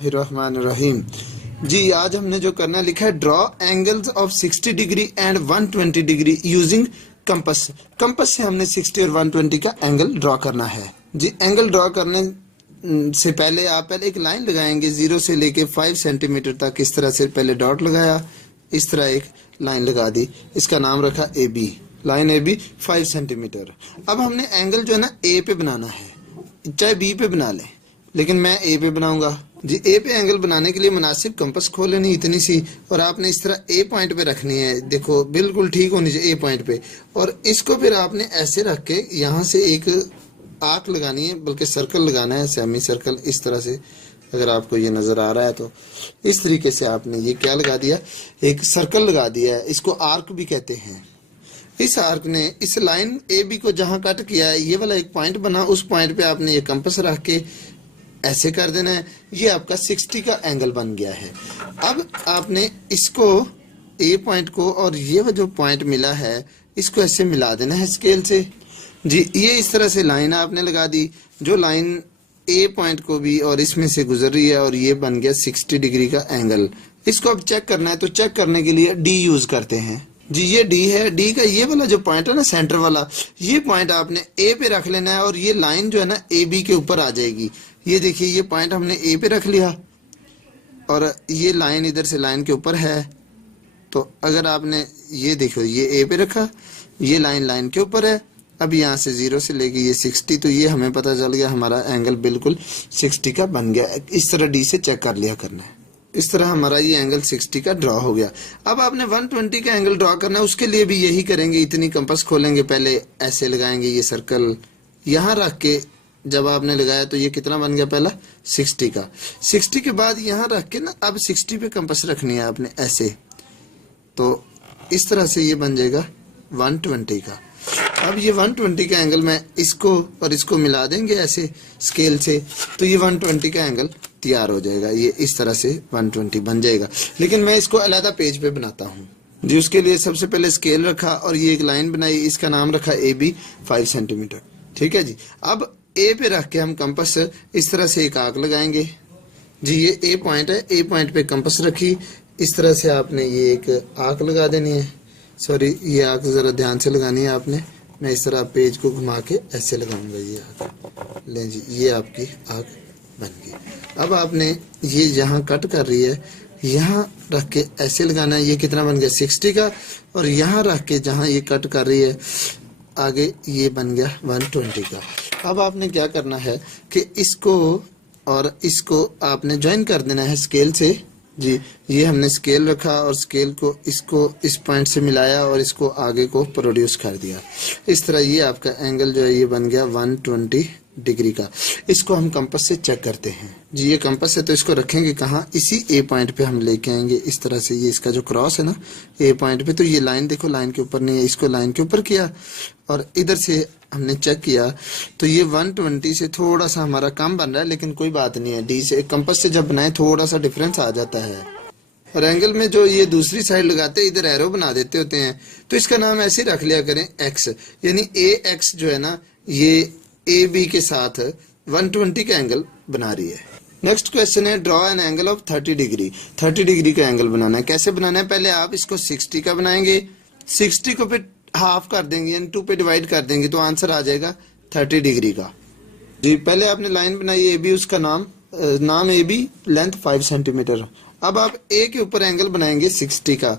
रहीम जी। आज हमने जो करना लिखा है, draw angles of 60 degree and 120 degree using compass. Compass से हमने 60 और 120 का एंगल ड्रॉ करना है जी। एंगल ड्रॉ करने से पहले आप एक लाइन लगाएंगे 0 से लेके 5 सेंटीमीटर तक। इस तरह से पहले डॉट लगाया, इस तरह एक लाइन लगा दी, इसका नाम रखा A B. Line A B 5 centimetre. अब हमने एंगल जो है ना ए पे बनाना है, चाहे बी पे बना लें, लेकिन मैं ए पे बनाऊंगा जी। ए पे एंगल बनाने के लिए मुनासिब कंपस खोल लेनी इतनी सी, और आपने इस तरह ए पॉइंट पे रखनी है। देखो बिल्कुल ठीक होनी चाहिए ए पॉइंट पे, और इसको फिर आपने ऐसे रख के यहाँ से एक आर्क लगानी है, बल्कि सर्कल लगाना है, सेमी सर्कल। इस तरह से अगर आपको ये नजर आ रहा है तो इस तरीके से आपने ये क्या लगा दिया, एक सर्कल लगा दिया है। इसको आर्क भी कहते हैं। इस आर्क ने इस लाइन ए बी को जहां कट किया है, ये वाला एक पॉइंट बना, उस पॉइंट पे आपने ये कंपास रख के ऐसे कर देना है। ये आपका 60 का एंगल बन गया है। अब आपने इसको ए पॉइंट को और ये जो पॉइंट मिला है इसको ऐसे मिला देना है स्केल से जी। ये इस तरह से लाइन आपने लगा दी, जो लाइन ए पॉइंट को भी और इसमें से गुजर रही है, और ये बन गया 60 डिग्री का एंगल। इसको अब चेक करना है, तो चेक करने के लिए डी यूज करते हैं जी। ये डी है, डी का ये वाला जो पॉइंट है ना, सेंटर वाला, ये पॉइंट आपने ए पे रख लेना है, और ये लाइन जो है ना ए बी के ऊपर आ जाएगी। ये देखिए, ये पॉइंट हमने ए पे रख लिया और ये लाइन इधर से लाइन के ऊपर है। तो अगर आपने ये देखो, ये ए पे रखा, ये लाइन लाइन के ऊपर है। अब यहाँ से 0 से लेके ये 60, तो ये हमें पता चल गया हमारा एंगल बिल्कुल 60 का बन गया। इस तरह डी से चेक कर लिया करना है। इस तरह हमारा ये एंगल 60 का ड्रॉ हो गया। अब आपने 120 का एंगल ड्रॉ करना है, उसके लिए भी यही करेंगे। इतनी कंपास खोलेंगे, पहले ऐसे लगाएंगे ये सर्कल, यहाँ रख के जब आपने लगाया तो ये कितना बन गया, पहला 60 का। 60 के बाद यहाँ रख के ना, अब 60 पे कंपास रखनी है आपने ऐसे, तो इस तरह से ये बन जाएगा 120 का। अब ये 120 का एंगल मैं इसको और इसको मिला देंगे ऐसे स्केल से, तो ये 120 का एंगल तैयार हो जाएगा। ये इस तरह से 120 बन जाएगा। लेकिन मैं इसको अलग पेज पे बनाता हूँ जी। उसके लिए सबसे पहले स्केल रखा और ये एक लाइन बनाई, इसका नाम रखा ए बी 5 सेंटीमीटर। ठीक है जी। अब ए पे रख के हम कंपास इस तरह से एक आर्क लगाएंगे जी। ये ए पॉइंट है, ए पॉइंट पे कंपास रखी, इस तरह से आपने ये एक आर्क लगा देनी है। सॉरी, ये आर्क जरा ध्यान से लगानी है आपने। मैं इस तरह पेज को घुमा के ऐसे लगाऊंगा ये आर्क। लें जी, ये आपकी आर्क बन गई। अब आपने ये जहाँ कट कर रही है, यहाँ रख के ऐसे लगाना है। ये कितना बन गया, 60 का, और यहाँ रख के जहाँ ये कट कर रही है आगे, ये बन गया 120 का। अब आपने क्या करना है कि इसको और इसको आपने ज्वाइन कर देना है स्केल से जी। ये हमने स्केल रखा और स्केल को इसको इस पॉइंट से मिलाया और इसको आगे को प्रोड्यूस कर दिया। इस तरह ये आपका एंगल जो है ये बन गया 120 डिग्री का। इसको हम कंपास से चेक करते हैं जी। ये कंपास है, तो इसको रखेंगे कहाँ, इसी ए पॉइंट पे हम लेके आएंगे इस तरह से। ये इसका जो क्रॉस है ना ए पॉइंट पे, तो ये लाइन देखो लाइन के ऊपर नहीं है, इसको लाइन के ऊपर किया और इधर से हमने चेक किया, तो ये 120 से थोड़ा सा हमारा कम बन रहा है, लेकिन कोई बात नहीं है। डी से कंपास से जब बनाए थोड़ा सा डिफरेंस आ जाता है। और एंगल में जो ये दूसरी साइड लगाते हैं, इधर एरो बना देते होते हैं, तो इसका नाम ऐसे रख लिया करें एक्स, यानी ए एक्स जो है ना, ये ए बी के साथ 120 का एंगल बना रही है। नेक्स्ट क्वेश्चन है, draw an angle of 30 degree. 30 degree का एंगल बनाना है। कैसे बनाना है, पहले आप इसको 60 का बनाएंगे, 60 को फिर हाफ कर देंगे, यानी 2 पे डिवाइड कर देंगे, तो आंसर आ जाएगा 30 डिग्री का जी। पहले आपने लाइन बनाई ए बी, उसका नाम ए बी, लेंथ 5 सेंटीमीटर। अब आप ए के ऊपर एंगल बनाएंगे 60 का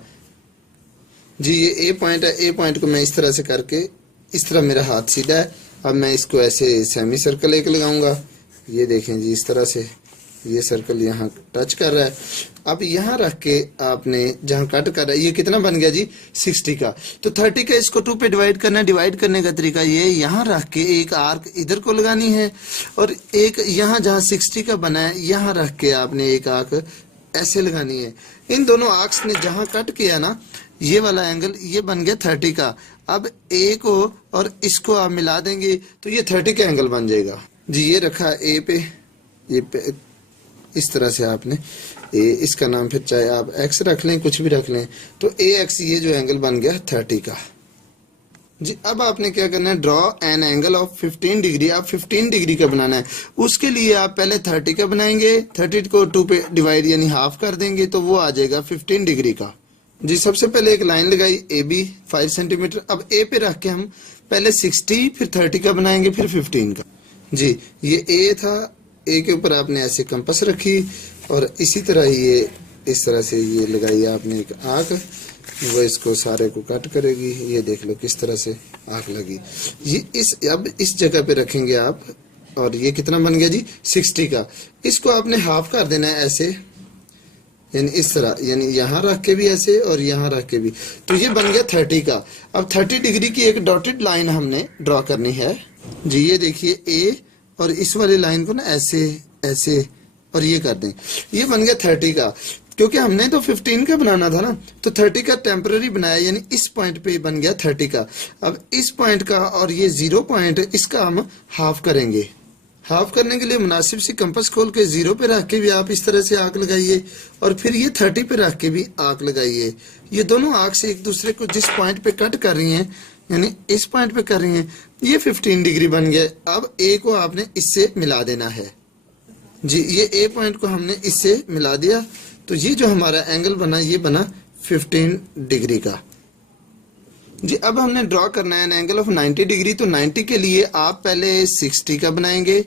जी। ये ए पॉइंट है, ए पॉइंट को मैं इस तरह से करके, इस तरह मेरा हाथ सीधा है। अब मैं इसको ऐसे सेमी सर्कल एक लगाऊंगा। ये देखें जी, इस तरह से ये सर्कल यहाँ टच कर रहा है। अब यहाँ रख के आपने जहाँ कट कर रहा है, ये कितना बन गया जी, 60 का। तो 30 का इसको 2 पे डिवाइड करना है। डिवाइड करने का तरीका ये, यहाँ रख के एक आर्क इधर को लगानी है, और एक यहाँ जहाँ 60 का बना है, यहाँ रख के आपने एक आर्क ऐसे लगानी है। इन दोनों आर्क्स ने जहाँ कट किया ना, ये वाला एंगल ये बन गया 30 का। अब ए को और इसको आप मिला देंगे, तो ये 30 का एंगल बन जाएगा जी। ये रखा ए पे, ये पे इस तरह से आपने ए, इसका नाम फिर चाहे आप एक्स रख लें, कुछ भी रख लें, तो ए एक्स ये जो एंगल बन गया 30 का। जी अब आपने क्या करना है, draw an angle of 15 degree. आप 15 डिग्री का बनाना है, उसके लिए आप पहले 30 का बनाएंगे, 30 को 2 पे डिवाइड यानी हाफ कर देंगे तो वो आ जाएगा 15 डिग्री का। जी सबसे पहले एक लाइन लगाई ए बी 5 सेंटीमीटर। अब ए पे रख के हम पहले 60 फिर 30 का बनाएंगे फिर 15 का। जी ये ए था, ए के ऊपर आपने ऐसे कंपास रखी और इसी तरह ये इस तरह से ये लगाई आपने एक आंख, वो इसको सारे को कट करेगी। ये देख लो किस तरह से आंख लगी। ये अब इस जगह पे रखेंगे आप और ये कितना बन गया जी 60 का। इसको आपने हाफ कर देना है ऐसे, यानी इस तरह, यानी यहाँ रख के भी ऐसे और यहाँ रख के भी, तो ये बन गया 30 का। अब 30 डिग्री की एक डॉटेड लाइन हमने ड्रॉ करनी है। जी ये देखिए ए और इस वाली लाइन को ना ऐसे ऐसे और ये कर दें, ये बन गया 30 का। क्योंकि हमने तो 15 का बनाना था ना, तो 30 का टेम्पररी बनाया, यानी इस पॉइंट पे बन गया 30 का। अब इस पॉइंट का और ये 0 पॉइंट, इसका हम हाफ करेंगे। हाफ करने के लिए मुनासिब सी कंपास खोल के 0 पे रख के भी आप इस तरह से आंख लगाइए और फिर ये 30 पे रख के भी आंख लगाइए। ये दोनों आंख से एक दूसरे को जिस पॉइंट पे कट कर रही हैं, यानी इस पॉइंट पे कर रही हैं, ये 15 डिग्री बन गया। अब ए को आपने इससे मिला देना है। जी ये ए पॉइंट को हमने इससे मिला दिया, तो ये जो हमारा एंगल बना ये बना 15 डिग्री का। जी अब हमने ड्रॉ करना है एन एंगल ऑफ 90 डिग्री। तो 90 के लिए आप पहले 60 का बनाएंगे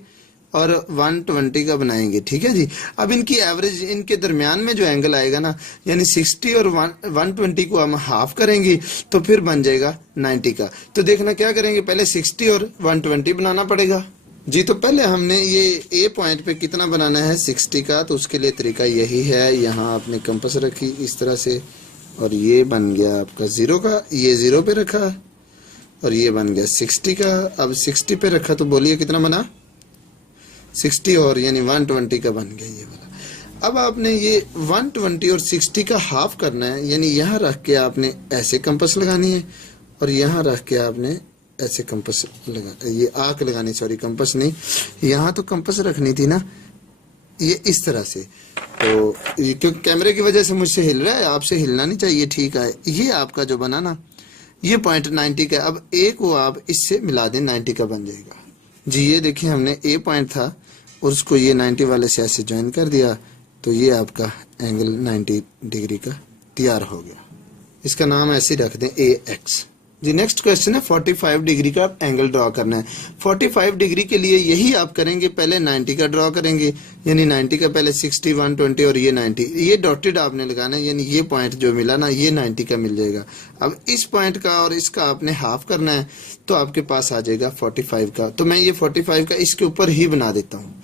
और 120 का बनाएंगे, ठीक है जी। अब इनकी एवरेज, इनके दरमियान में जो एंगल आएगा ना, यानी 60 और 120 को हम हाफ करेंगे तो फिर बन जाएगा 90 का। तो देखना क्या करेंगे, पहले 60 और 120 बनाना पड़ेगा। जी तो पहले हमने ये ए पॉइंट पे कितना बनाना है 60 का, तो उसके लिए तरीका यही है। यहाँ आपने कंपास रखी इस तरह से और ये बन गया आपका 0 का, ये 0 पे रखा और ये बन गया 60 का। अब 60 पे रखा तो बोलिए कितना बना 60 और यानी 120 का बन गया ये वाला। अब आपने ये 120 और 60 का हाफ करना है, यानी यहाँ रख के आपने ऐसे कंपास लगानी है और यहाँ रख के आपने ऐसे कंपास लगा, ये आंख लगानी, सॉरी कंपास नहीं, यहाँ तो कंपास रखनी थी ना, ये इस तरह से। तो क्योंकि कैमरे की वजह से मुझसे हिल रहा है, आपसे हिलना नहीं चाहिए, ठीक है। ये आपका जो बना ना ये पॉइंट 90 का। अब ए को आप इससे मिला दें, 90 का बन जाएगा। जी ये देखिए हमने ए पॉइंट था और उसको ये 90 वाले से ऐसे ज्वाइन कर दिया, तो ये आपका एंगल 90 डिग्री का तैयार हो गया। इसका नाम ऐसे रख दें AX। जी नेक्स्ट क्वेश्चन है 45 डिग्री का एंगल ड्रॉ करना है। 45 डिग्री के लिए यही आप करेंगे, पहले 90 का ड्रॉ करेंगे, यानी 90 का पहले 60, 120 और ये 90, ये डॉटेड आपने लगाना है, यानी ये पॉइंट जो मिला ना ये 90 का मिल जाएगा। अब इस पॉइंट का और इसका आपने हाफ करना है तो आपके पास आ जाएगा 45 का। तो मैं ये 45 का इसके ऊपर ही बना देता हूँ।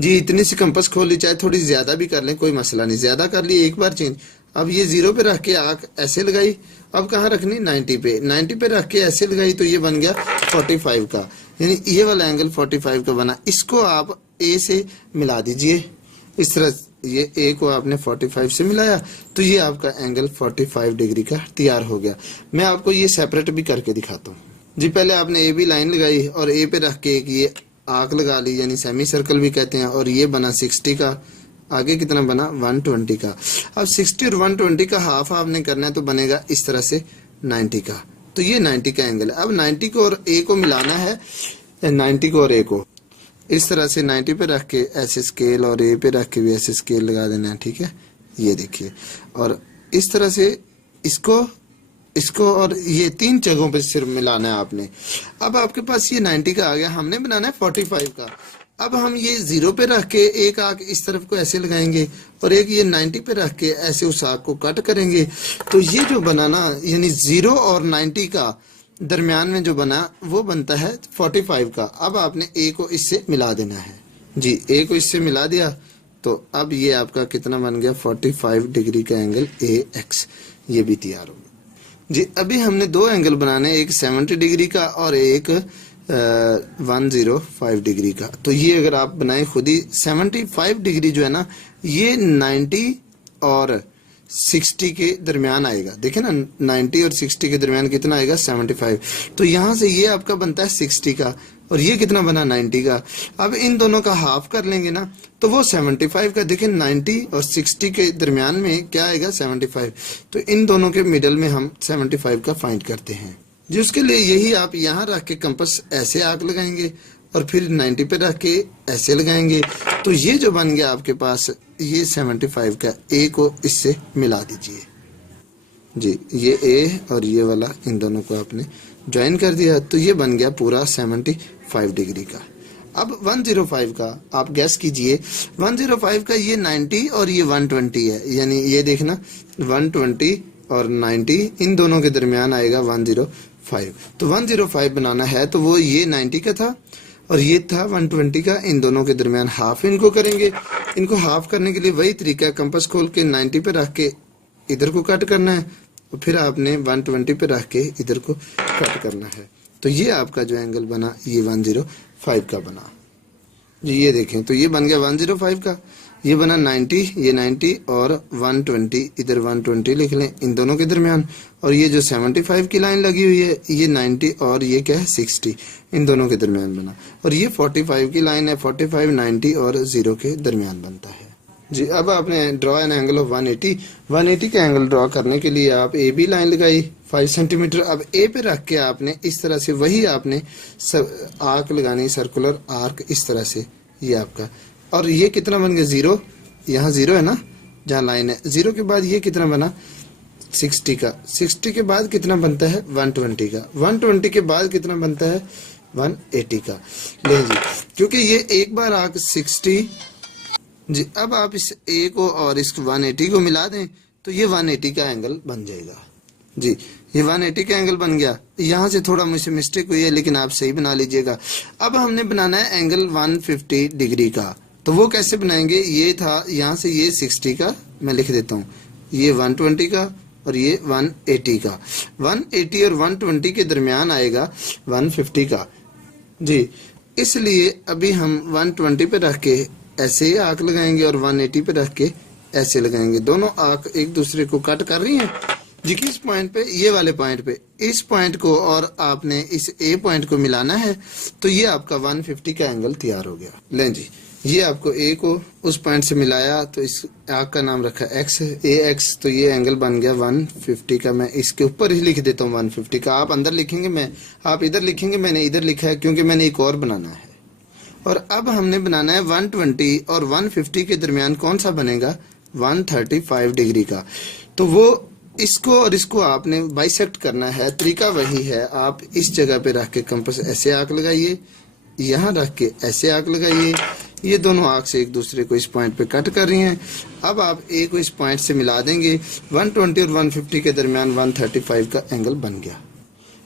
जी इतनी सी कंपास खोल ली, चाहे थोड़ी ज्यादा भी कर लें कोई मसला नहीं, ज्यादा कर ली एक बार चेंज। अब ये 0 पे रख के आंख ऐसे लगाई, अब कहाँ रखनी 90 पे, 90 पे रख के ऐसे लगाई तो ये बन गया 45 का, यानी ये वाला एंगल 45 का बना। इसको आप ए से मिला दीजिए इस तरह, ये ए को आपने 45 से मिलाया तो ये आपका एंगल 45 डिग्री का तैयार हो गया। मैं आपको ये सेपरेट भी करके दिखाता हूँ। जी पहले आपने ए बी लाइन लगाई और ए पे रख के एक ये आंख लगा ली, यानी सेमी सर्कल भी कहते हैं, और ये बना 60 का। आगे कितना बना 120 का। अब 60 और 120 का हाफ आपने करना है तो बनेगा इस तरह से 90 का। तो ये 90 का एंगल है। अब 90 को और ए को मिलाना है, 90 को और ए को इस तरह से 90 पे रख के ऐसे स्केल और ए पे रख के भी ऐसे स्केल लगा देना है, ठीक है। ये देखिए, और इस तरह से इसको और ये 3 जगहों पे सिर्फ मिलाना है आपने। अब आपके पास ये 90 का आ गया, हमने बनाना है 45 का। अब हम ये 0 पे रख के एक आंख इस तरफ को ऐसे लगाएंगे और एक ये 90 पे रख के ऐसे उस आंख को कट करेंगे, तो ये जो बना ना, यानी 0 और 90 का दरमियान में जो बना वो बनता है 45 का। अब आपने ए को इससे मिला देना है। जी ए को इससे मिला दिया तो अब ये आपका कितना बन गया 45 डिग्री का एंगल AX, ये भी तैयार हो गया। जी अभी हमने 2 एंगल बनाने, एक 70 डिग्री का और एक 105 डिग्री का। तो ये अगर आप बनाए खुद ही, 75 डिग्री जो है ना ये 90 और 60 के दरमियान आएगा। देखें ना 90 और 60 के दरमियान कितना आएगा 75। तो यहाँ से ये आपका बनता है 60 का और ये कितना बना 90 का। अब इन दोनों का हाफ कर लेंगे ना तो वो 75 का। देखें 90 और 60 के दरमियान में क्या आएगा 75। तो इन दोनों के मिडल में हम 75 का फाइंड करते हैं। जी उसके लिए यही आप यहाँ रख के कंपास ऐसे आर्क लगाएंगे और फिर 90 पे रख के ऐसे लगाएंगे, तो ये जो बन गया आपके पास ये 75 का ए को इससे मिला दीजिए। जी ये ए और ये वाला इन दोनों को आपने ज्वाइन कर दिया, तो ये बन गया पूरा 75 डिग्री का। अब 105 का आप गैस कीजिए, 105 का ये 90 और ये 120 है, यानी ये देखना 120 और 90 इन दोनों के दरमियान आएगा 105। तो 105 बनाना है तो वो ये 90 का था और ये था 120 का, इन दोनों के दरमियान हाफ इनको करेंगे। इनको हाफ करने के लिए वही तरीका है, कंपास खोल के 90 पे रख के इधर को कट करना है और फिर आपने 120 पे रख के इधर को कट करना है। तो ये आपका जो एंगल बना ये 105 का बना। जी ये देखें, तो ये बन गया 105 का, ये बना 90, ये 90 और 120 इधर 120 लिख लें इन दोनों के दरमियान, और ये जो 75 की लाइन लगी हुई है ये 90 और ये क्या है 60 इन दोनों के दरमियान बना, और ये 45 की लाइन है, 45 90 और 0 के दरमियान बनता है। जी अब आपने ड्रॉ एन एंगल ऑफ 180 का एंगल ड्रॉ करने के लिए आप ए बी लाइन लगाई 5 सेंटीमीटर। अब ए पे रख के आपने इस तरह से वही आपने आर्क लगानी, सर्कुलर आर्क इस तरह से, ये आपका, और ये कितना बन गया 0, यहाँ 0 है ना जहाँ लाइन है, 0 के बाद ये कितना बना 60 का, 60 के बाद कितना बनता है 120 का, 120 के बाद कितना बनता है 180 का। ले जी क्योंकि ये एक बार आर्क 60। जी अब आप इस ए को और इस 180 को मिला दें तो ये 180 का एंगल बन जाएगा। जी ये 180 का एंगल बन गया। यहाँ से थोड़ा मुझसे मिस्टेक हुई है लेकिन आप सही बना लीजिएगा। अब हमने बनाना है एंगल 150 डिग्री का, तो वो कैसे बनाएंगे, ये था यहाँ से ये 60 का, मैं लिख देता हूँ, ये 120 का और ये 180 का, 180 और 120 के दरमियान आएगा 150 का। जी इसलिए अभी हम 120 पे रख के ऐसे ही आर्क लगाएंगे और 180 पे रख के ऐसे लगाएंगे, दोनों आर्क एक दूसरे को कट कर रही हैं। जी किस पॉइंट पे, ये वाले पॉइंट पे, इस पॉइंट को और आपने इस ए पॉइंट को मिलाना है, तो ये आपका 150 का एंगल तैयार हो गया। लें जी ये आपको ए को उस पॉइंट से मिलाया तो इस आर्क का नाम रखा एक्स, ए एक्स, तो ये एंगल बन गया 150 का। मैं इसके ऊपर ही लिख देता हूँ 150 का, आप अंदर लिखेंगे, आप इधर लिखेंगे, मैंने इधर लिखा है क्योंकि मैंने एक और बनाना है। और अब हमने बनाना है 120 और 150 के दरमियान कौन सा बनेगा 135 डिग्री का, तो वो इसको और इसको आपने बाइसेक्ट करना है। तरीका वही है, आप इस जगह पे रख के कंपास ऐसे आर्क लगाइए, यहाँ रख के ऐसे आर्क लगाइए, ये दोनों आर्क से एक दूसरे को इस पॉइंट पे कट कर रही हैं। अब आप ए को इस पॉइंट से मिला देंगे, 120 और 150 के दरमियान 135 का एंगल बन गया।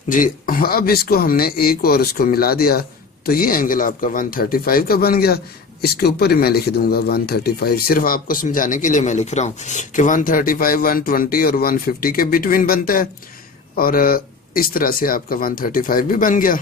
जी अब इसको हमने ए को और उसको मिला दिया तो ये एंगल आपका 135 का बन गया। इसके ऊपर ही मैं लिख दूंगा 135, सिर्फ आपको समझाने के लिए मैं लिख रहा हूँ कि 135 120 और 150 के बिटवीन बनता है, और इस तरह से आपका 135 भी बन गया।